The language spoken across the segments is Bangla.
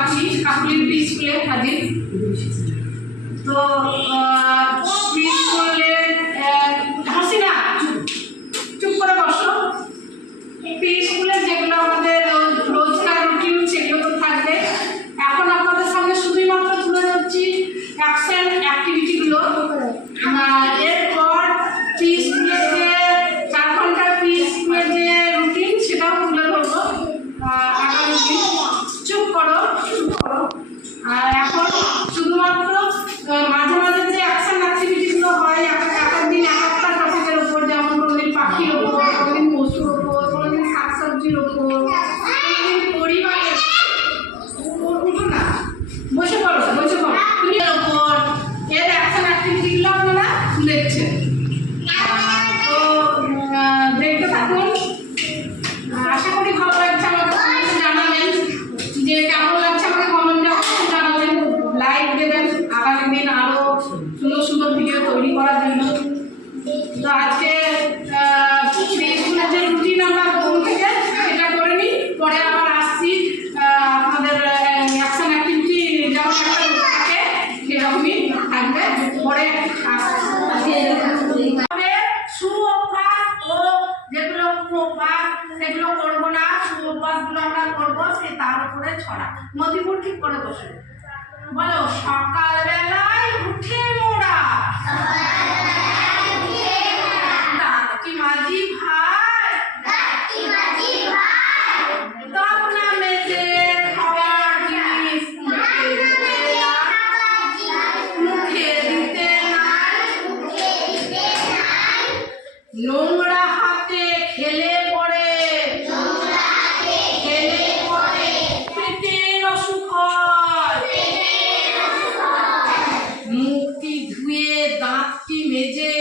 কাকুলির প্রি স্কুলে হাজির। তো প্রি স্কুলে হাসি না, চুপ করে বসো। প্রি স্কুলে যেগুলো আমাদের রোজকার রুটিন সেগুলো তো থাকবে। এখন আপনাদের সামনে শুধুমাত্র তুলে ধরছি অ্যাকশন অ্যাক্টিভিটিগুলো। এরপর প্রি স্কুলের যে 4 ঘন্টার প্রি স্কুলের যে রুটিন সেটাও তুলে ধরবো আগামী দিন। চুপ করো, চুপ করো। আর এখন শুধুমাত্র মাঝে মাঝে যে অ্যাকশন অ্যাক্টিভিটিগুলো হয় এক দিন এক একটা টপিকের উপর, যেমন কোনোদিন পাখির ওপর, কোনোদিন পশুর ওপর, কোনোদিন শাকসবজির ওপর, কোনোদিন পরিবারের ওপর না, বসে পড়ো বসে পড়ো এর ওপর। এর অ্যাকশন অ্যাক্টিভিটিগুলো আপনারা দেখছেন, তো দেখতে থাকুন। আশা করি ভালো লাগছে। আমাকে জানাবেন যে কেমন লাগছে, আমাকে কমেন্টে অবশ্যই জানাবেন, লাইক দেবেন আগামী দিন আরো সুন্দর সুন্দর ভিডিও তৈরি করার জন্য। তো আজকে স্কুলের যে রুটিন আমরা প্রথম থেকে সেটা করে নিই, পরে আবার আসছি। আপনাদের অ্যাকশন অ্যাক্টিভিটি যেমন একটা থাকে সেরকমই থাকবে, পরে সুঅভ্যাস ও যেগুলো কুঅভ্যাস সেগুলো করবো না, সুঅভ্যাসগুলো আমরা করবো। সেই তার উপরে ছড়া। মধুপুর ঠিক করে বসে বলো, সকালবেলায় উঠে মোড়া ডাকি মাঝি ভাই, দাও না মেজে খাবার জিনিস, মুখে দিতে নাই, নোংরা হাতে খেলে পড়ে, পেটের অসুখ হয়, মুখটি ধুয়ে দাঁতটি মেজে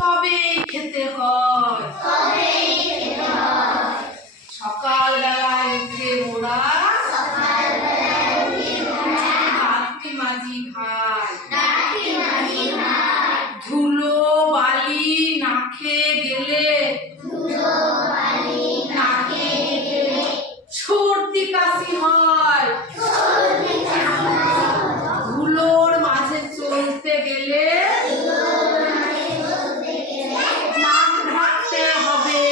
তবেই খেতে হয়। সকালবেলায় উঠে ওরা ডাকি মাঝি ভাই, ধুলো বালি নাকে গেলে সর্দি কাশি হয়, ধুলোর মাঝে চলতে গেলে নাক ঢাকতে হবে।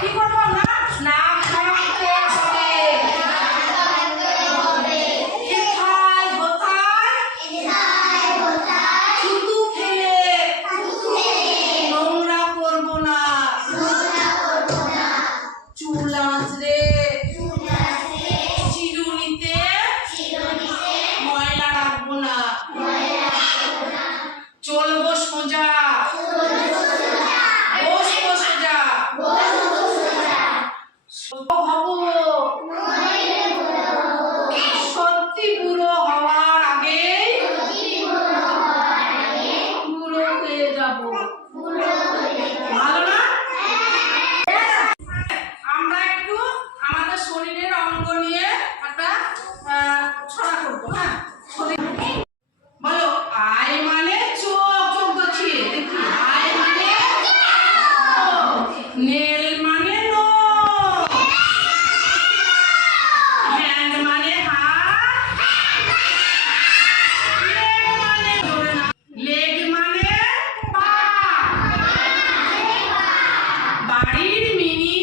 কি করবো না? নাক ঢাকতে হবে। কোথায় কোথায় থুতু ফেলে নোংরা করবো না, চুল আঁচড়ে চিরুনিতে ময়লা রাখবো না, চলবো সোজা, বসবো সোজা, হব সত্যি বুড়ো হওয়ার আগে বুড়ো হয়ে যাবো। ভালো না? আমরা একটু আমাদের শরীরের অঙ্গ নিয়ে একটা ছড়া করবো। হ্যাঁ, বলো, আয় মানে চোখ, চোখ দেখিয়ে দেখি। আয় মানে নেল মানে নখ, হ্যান্ড মানে হাত, লেগ মানে পা, বাড়ির মিনি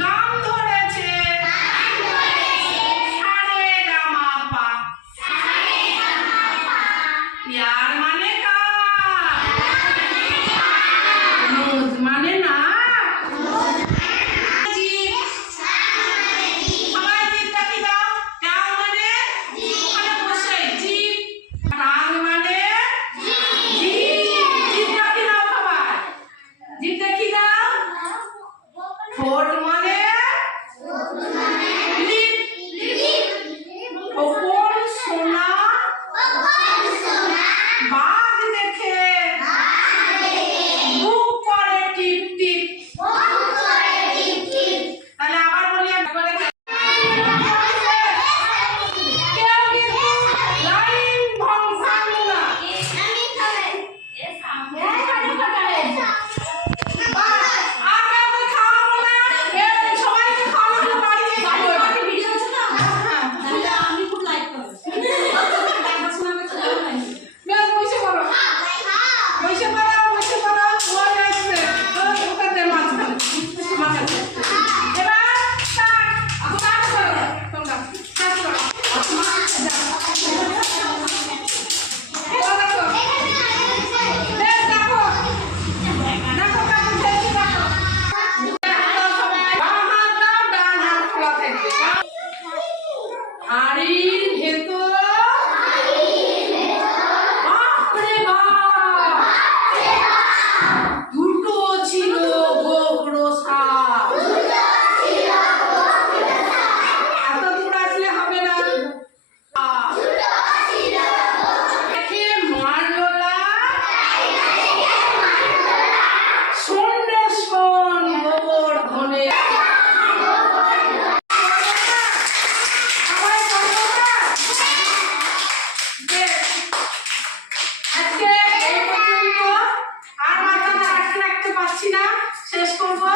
গান ধরেছে, সারে গামা পা, ইয়ার মানে কার, নোজ মানে না, সবাই জিভটা কি দাও, টাং মানে ওখানে বসে জিভ, টাং মানে জিভ, জিভটা কি দাও সবাই, জিভটা কি দাও, ঠোঁট মানে লিপ, ওপর সোনা বাঘ দেখে বুক করে টিপ টিপ। তাহলে আবার বলি, একবারে কেউ কিন্তু লাইন ভাঙবে না। দেখো কেমন খেলছি, দেখো। বাম হাত দাও, ডান হাত খোলা থাকবে। হাড়ির ভেতর বাপরে বাপ, দুটো ছিল গোবরো সাপ। এত দূর আসলে হবে না। একে মারলো না, শোনে শোন গোবর্ধনে। সবাই করবো না? বেশ, আজকে এই পর্যন্ত। আর মাথাটা রাখতে পারছি না, শেষ করবো।